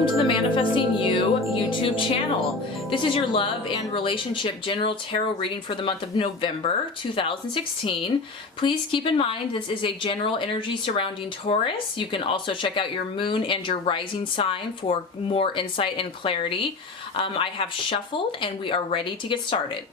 welcome to the Manifesting You YouTube channel. This is your love and relationship general tarot reading for the month of November 2016. Please keep in mind this is a general energy surrounding Taurus. You can also check out your moon and your rising sign for more insight and clarity. I have shuffled and we are ready to get started.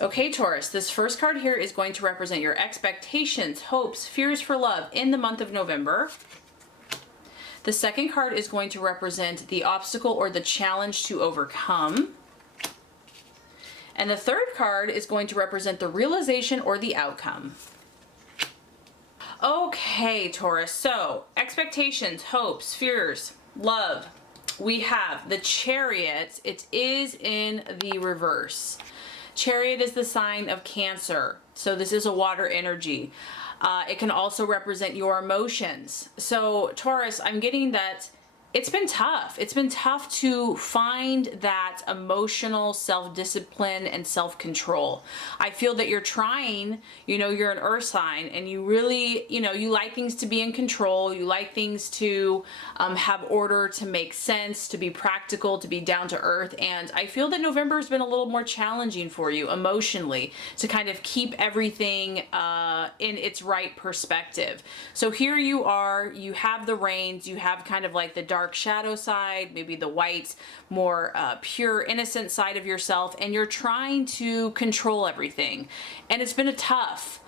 Okay, Taurus, this first card here is going to represent your expectations, hopes, fears for love in the month of November. The second card is going to represent the obstacle or the challenge to overcome. And the third card is going to represent the realization or the outcome. Okay, Taurus, so expectations, hopes, fears, love. We have the Chariot. It is in the reverse. Chariot is the sign of Cancer, so this is a water energy. It can also represent your emotions. So Taurus, I'm getting that it's been tough. It's been tough to find that emotional self-discipline and self-control. I feel that you're trying, you're an earth sign and you really, you like things to be in control. You like things to have order, to make sense, to be practical, to be down to earth. And I feel that November has been a little more challenging for you emotionally to kind of keep everything in its right perspective. So here you are, you have the reins, you have kind of like the dark shadow side, maybe the white, more pure, innocent side of yourself, and you're trying to control everything. And it's been a tough.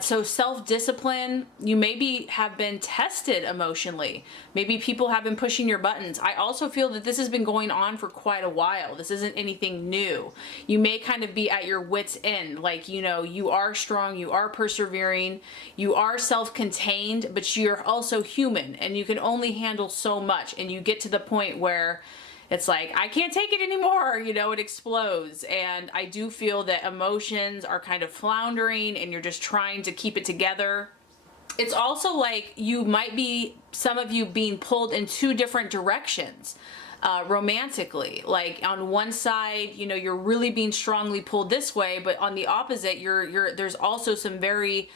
So self-discipline, you maybe have been tested emotionally. Maybe people have been pushing your buttons. I also feel that this has been going on for quite a while. This isn't anything new. You may kind of be at your wit's end. Like, you are strong, you are persevering, you are self-contained, but you're also human and you can only handle so much. And you get to the point where it's like, I can't take it anymore, it explodes. And I do feel that emotions are kind of floundering and you're just trying to keep it together. It's also like you might be, some of you being pulled in two different directions romantically. Like on one side, you're really being strongly pulled this way, but on the opposite, there's also some very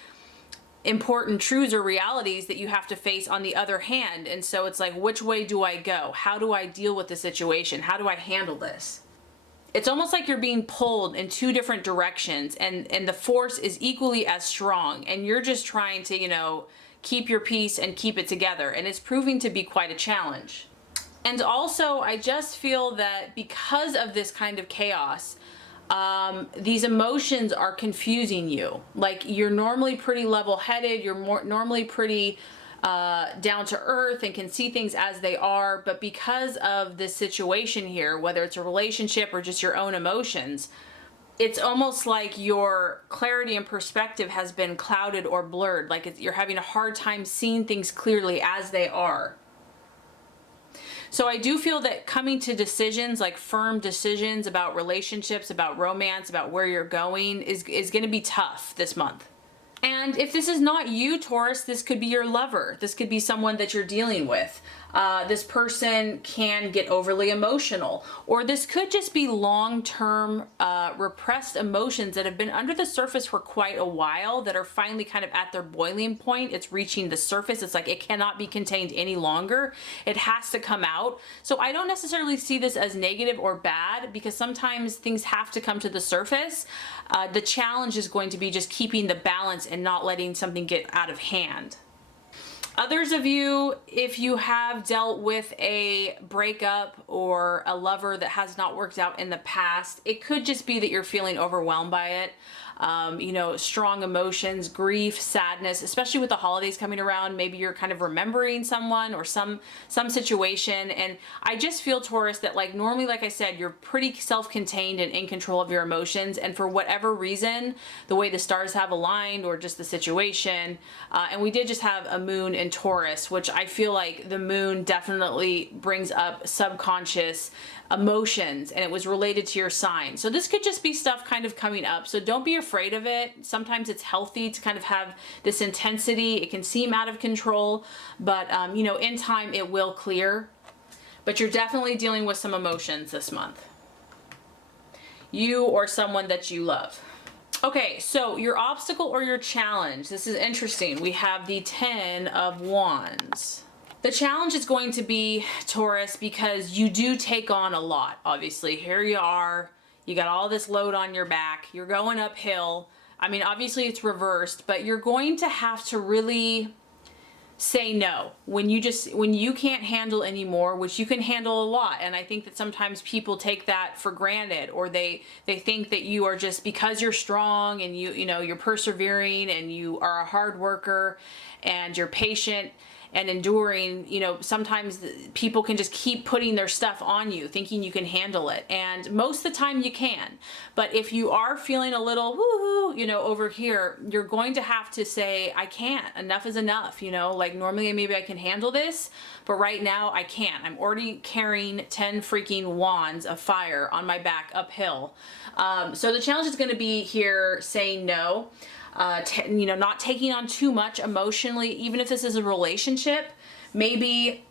important truths or realities that you have to face on the other hand. And so it's like, which way do I go? How do I deal with the situation? How do I handle this? It's almost like you're being pulled in two different directions and the force is equally as strong and you're just trying to, keep your peace and keep it together. And it's proving to be quite a challenge. And also, I just feel that because of this kind of chaos, these emotions are confusing you. Like you're normally pretty level-headed, you're normally pretty down to earth and can see things as they are, but because of this situation here, whether it's a relationship or just your own emotions, it's almost like your clarity and perspective has been clouded or blurred. Like you're having a hard time seeing things clearly as they are. So I do feel that coming to decisions, like firm decisions about relationships, about romance, about where you're going is going to be tough this month. And if this is not you, Taurus, this could be your lover. This could be someone that you're dealing with. This person can get overly emotional, or this could just be long-term repressed emotions that have been under the surface for quite a while that are finally kind of at their boiling point. It's reaching the surface. It's like it cannot be contained any longer. It has to come out. So I don't necessarily see this as negative or bad because sometimes things have to come to the surface. The challenge is going to be just keeping the balance and not letting something get out of hand. Others of you, if you have dealt with a breakup or a lover that has not worked out in the past, it could just be that you're feeling overwhelmed by it. Strong emotions, grief, sadness, especially with the holidays coming around. Maybe you're kind of remembering someone or some situation. And I just feel, Taurus, that like normally, like I said, you're pretty self-contained and in control of your emotions. And for whatever reason, the way the stars have aligned or just the situation, and we did just have a moon in Taurus, which I feel like the moon definitely brings up subconscious emotions and it was related to your sign. So this could just be stuff kind of coming up. So don't be afraid of it. Sometimes it's healthy to kind of have this intensity. It can seem out of control, but in time it will clear. But you're definitely dealing with some emotions this month. You or someone that you love. Okay, so your obstacle or your challenge. This is interesting. We have the 10 of Wands. The challenge is going to be, Taurus, because you do take on a lot, obviously. Here you are. You got all this load on your back. You're going uphill. I mean, obviously it's reversed, but you're going to have to really say no when you can't handle anymore, which you can handle a lot. And I think that sometimes people take that for granted, or they think that you are, just because you're strong and you're persevering and you are a hard worker and you're patient and enduring, sometimes people can just keep putting their stuff on you thinking you can handle it. And most of the time you can. But if you are feeling a little woo-hoo, over here, you're going to have to say, I can't. Enough is enough. Like normally maybe I can handle this, but right now I can't. I'm already carrying 10 freaking wands of fire on my back uphill. So the challenge is going to be here saying no. Not taking on too much emotionally, even if this is a relationship, maybe,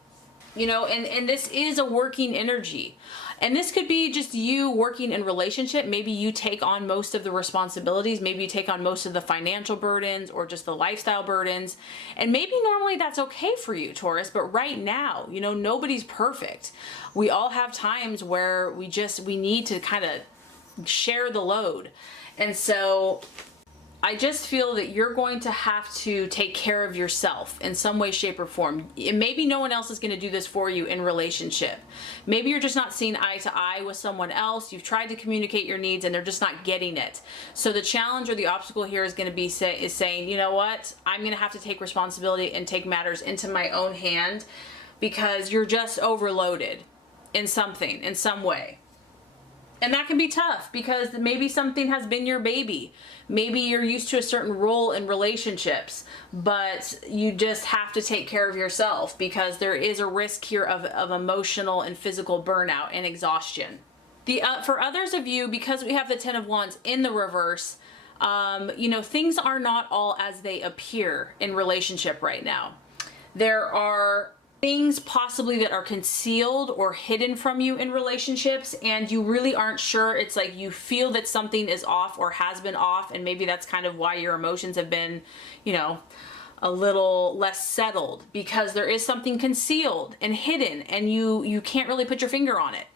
and this is a working energy. And this could be just you working in relationship. Maybe you take on most of the responsibilities. Maybe you take on most of the financial burdens or just the lifestyle burdens. And maybe normally that's okay for you, Taurus, but right now, nobody's perfect. We all have times where we need to kind of share the load. And so I just feel that you're going to have to take care of yourself in some way, shape, or form. And maybe no one else is going to do this for you in relationship. Maybe you're just not seeing eye to eye with someone else. You've tried to communicate your needs and they're just not getting it. So the challenge or the obstacle here is going to be saying, you know what? I'm going to have to take responsibility and take matters into my own hand, because you're just overloaded in something, in some way. And that can be tough, because maybe something has been your baby. Maybe you're used to a certain role in relationships, but you just have to take care of yourself, because there is a risk here of emotional and physical burnout and exhaustion. For others of you, because we have the 10 of Wands in the reverse, things are not all as they appear in relationship right now. There are things possibly that are concealed or hidden from you in relationships, and you really aren't sure. It's like you feel that something is off or has been off, and maybe that's kind of why your emotions have been, a little less settled, because there is something concealed and hidden and you can't really put your finger on it.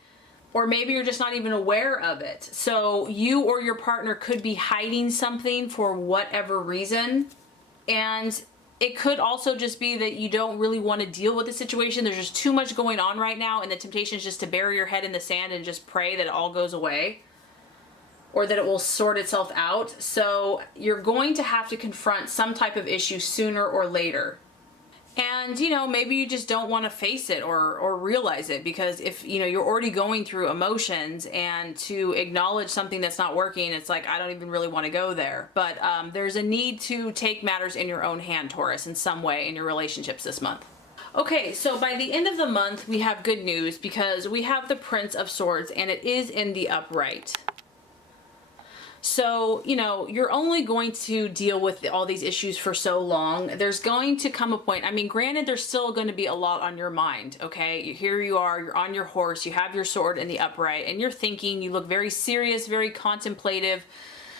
Or maybe you're just not even aware of it. So you or your partner could be hiding something for whatever reason. And it could also just be that you don't really want to deal with the situation. There's just too much going on right now, and the temptation is just to bury your head in the sand and just pray that it all goes away, or that it will sort itself out. So you're going to have to confront some type of issue sooner or later. And, maybe you just don't want to face it or realize it, because if, you're already going through emotions, and to acknowledge something that's not working, it's like, I don't even really want to go there. But there's a need to take matters in your own hand, Taurus, in some way in your relationships this month. Okay, so by the end of the month, we have good news, because we have the Prince of Swords, and it is in the upright. So, you're only going to deal with all these issues for so long. There's going to come a point, granted, there's still going to be a lot on your mind, okay? Here you are, you're on your horse, you have your sword in the upright, and you're thinking, you look very serious, very contemplative.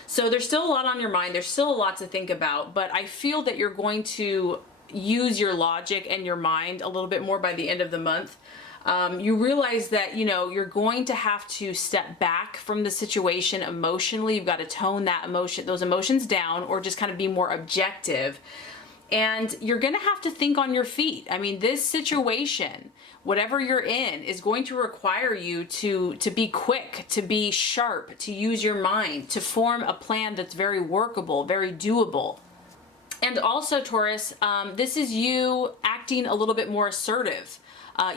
So there's still a lot on your mind, there's still a lot to think about, but I feel that you're going to use your logic and your mind a little bit more by the end of the month. You realize that, you're going to have to step back from the situation emotionally. You've got to tone those emotions down, or just kind of be more objective. And you're going to have to think on your feet. This situation, whatever you're in, is going to require you to be quick, to be sharp, to use your mind, to form a plan that's very workable, very doable. And also, Taurus, this is you acting a little bit more assertive.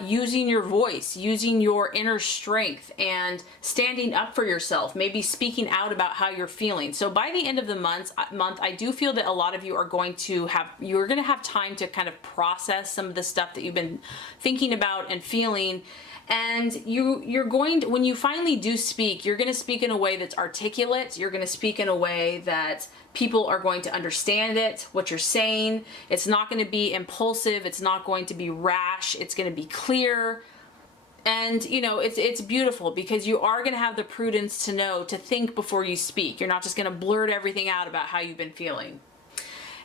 Using your voice, using your inner strength, and standing up for yourself, maybe speaking out about how you're feeling. So by the end of the month, I do feel that a lot of you are going to have time to kind of process some of the stuff that you've been thinking about and feeling. And you're going to, when you finally do speak, you're going to speak in a way that's articulate. You're going to speak in a way that people are going to understand what you're saying. It's not going to be impulsive. It's not going to be rash. It's going to be clear. And you know, it's beautiful because you are going to have the prudence to know to think before you speak. You're not just going to blurt everything out about how you've been feeling.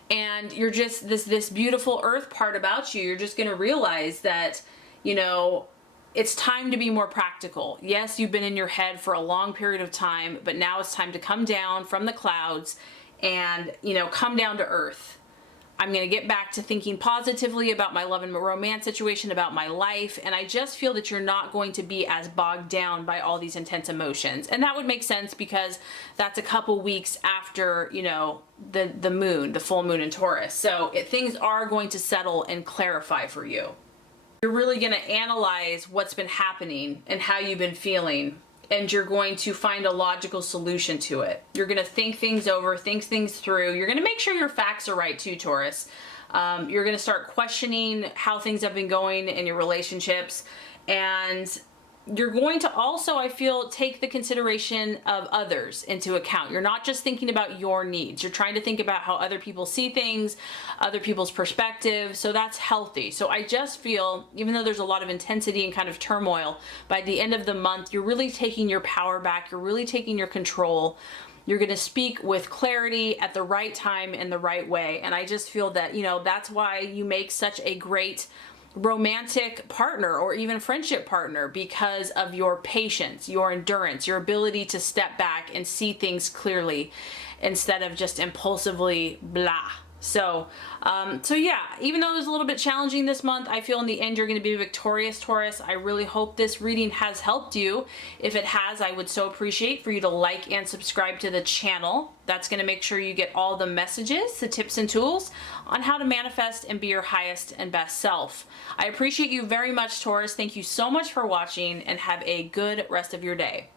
And you're just this beautiful earth part about you. You're just going to realize that, you know, it's time to be more practical. Yes, you've been in your head for a long period of time, but now it's time to come down from the clouds and, you know, come down to earth. I'm going to get back to thinking positively about my love and romance situation, about my life, and I just feel that you're not going to be as bogged down by all these intense emotions. And that would make sense because that's a couple weeks after, you know, the moon, the full moon in Taurus. So things are going to settle and clarify for you. You're really going to analyze what's been happening and how you've been feeling, and you're going to find a logical solution to it. You're going to think things over, think things through. You're going to make sure your facts are right too, Taurus. You're going to start questioning how things have been going in your relationships, and you're going to also, I feel, take the consideration of others into account. You're not just thinking about your needs. You're trying to think about how other people see things, other people's perspective. So that's healthy. So I just feel, even though there's a lot of intensity and kind of turmoil, by the end of the month, you're really taking your power back. You're really taking your control. You're going to speak with clarity at the right time in the right way. And I just feel that, you know, that's why you make such a great romantic partner or even friendship partner, because of your patience, your endurance, your ability to step back and see things clearly instead of just impulsively blah. So yeah, even though it was a little bit challenging this month, I feel in the end you're going to be victorious, Taurus. I really hope this reading has helped you. If it has, I would so appreciate for you to like and subscribe to the channel. That's going to make sure you get all the messages, the tips and tools on how to manifest and be your highest and best self. I appreciate you very much, Taurus. Thank you so much for watching, and have a good rest of your day.